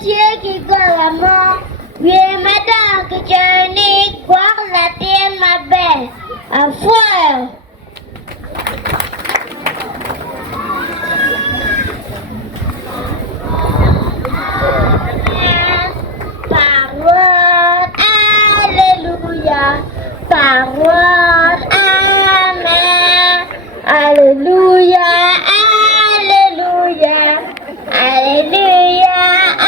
Dieu qui donne la mort. Oui, madame, que tu as unique, voir la terre, ma belle. À foi. Parole, alléluia. Parole, amen. Alléluia, alléluia. Alléluia,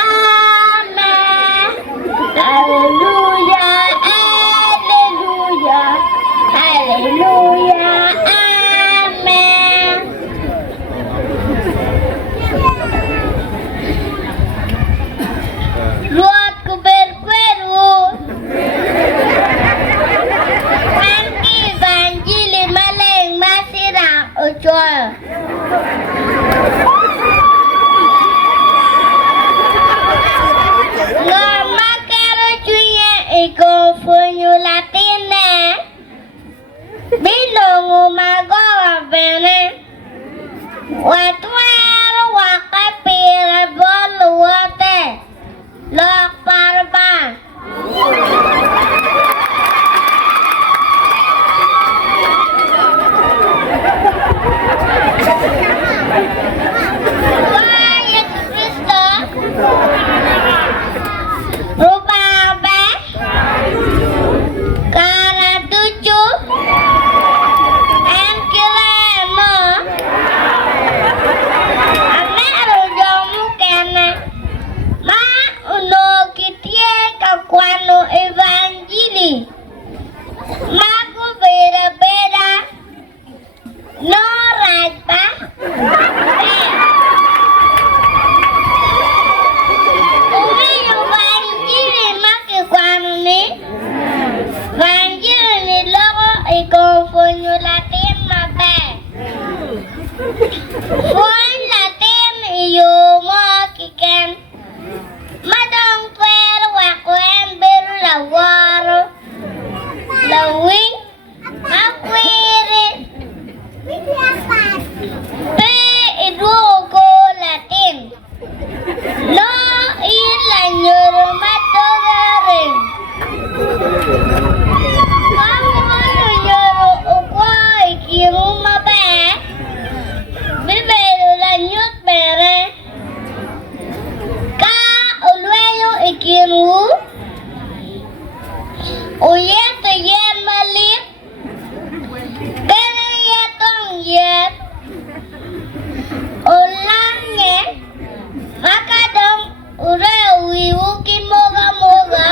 amen. Alléluia, alléluia. Alléluia, amen. Lord kuberkueru. Mangi banjili maleng masira ochoa. Lama karo cuye iko funyu latine. Bilongu magoa bene. Watwero wakapira bolu wate. Lok parba. Wah, Yesus Kristus. Rubabe. Kara tuju. Enkileno. Amero jomu kene. Ma uno kitie kakwano evangeli. Maku beda-beda. No right pa. Umi evangeli maki kwano ni. Evangeli ni logo ikonfonyo latin mabe. Fon latin iyo mo kiken. Madong pero wakwen beru lawaro. Lawing akwere. Pe idugo latin. No ilanyoro matogaring. Kamu nyoro ukwa ikiru mabe. Biberu lanyut bere. Ka ulweyo ikiru. Uyete yen malit. Bere yetong yet. Ulange. Makadong ure wiwuki moga-moga.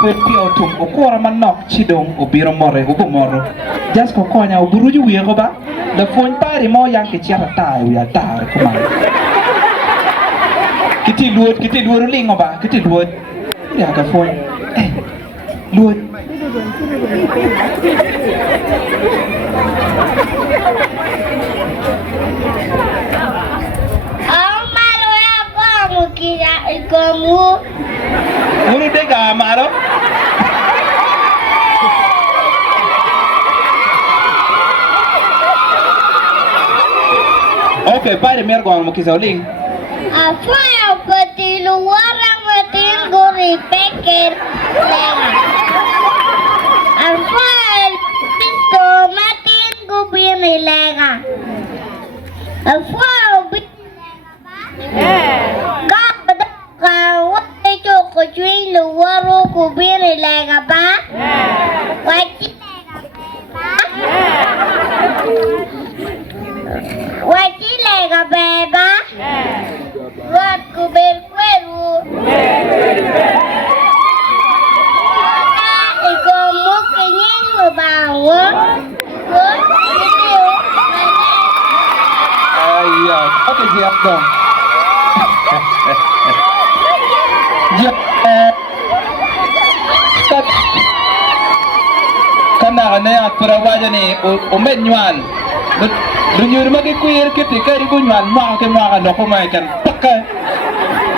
Fue pio tum okora manok chidong obiro more ubomoro. Just kokonya uburuju wiego ba. The phone pari mo yang keciara tai ya tar kuma. Kiti duot lingo ba. Kiti duot. Ya ka phone. Duot. Kamu Uru dega maro. Okay, pare mer gong mo kisauling. apa yang peti luar yang peti gurih pikir lengan apa itu matiin gubir lengan apa kau itu kucing luar gubir lengan apa wajib wajib lengan beba buat kubir kueru ikomu kenyang ngebangun buat video Iya, oke siap dong. Karena ya perawaja nih, umet nyuan. Dunyur magi kuir ketika di kunyuan mau ke mau kan doko mai kan pakai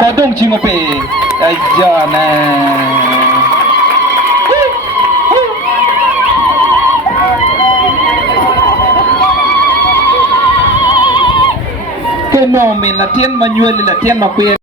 kodong cingope aja nah. Kenomin latihan manual latihan makuir